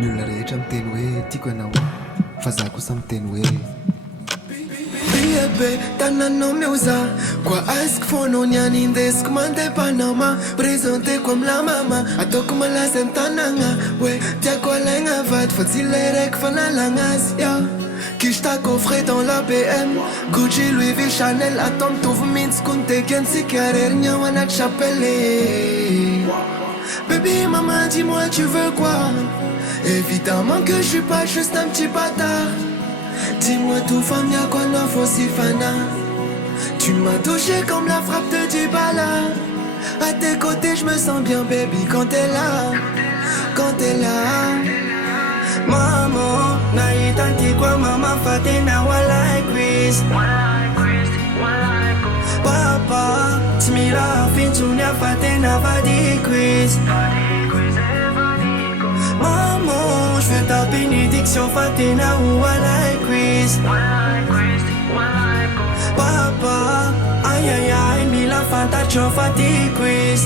Ny olona rehetra miteny hoe tiako ianao fa za kosa miteny hoe Bebe, tananao miuza kwa ask fono nyani indesiko mandeha Panama Présenté comme la mama ataoko malaza amin'ny tanagna Ouais, tiako alaigna vady fa tsy le raiky fa nalagna azy yeah. Kisy coffret dans la BM Gucci, Louis V, Chanel atao mitovy mihitsy ko ny tekentsika rerigna ao anaty chapelle Baby, maman, dis-moi tu veux quoi Évidemment que je suis pas juste un petit bâtard Dis-moi tout femme, y'a quoi neuf aussi fana Tu m'as touché comme la frappe de Dybala À tes côtés je me sens bien baby quand t'es là Quand t'es là Maman, naitanti kwa mama fatina walai quiz Papa, smila fintunia fatina vadi quiz Maman, je veux ta bénédiction fatina ou walai quiz Papa, aïe aïe aïe, mila fanta cho fati quiz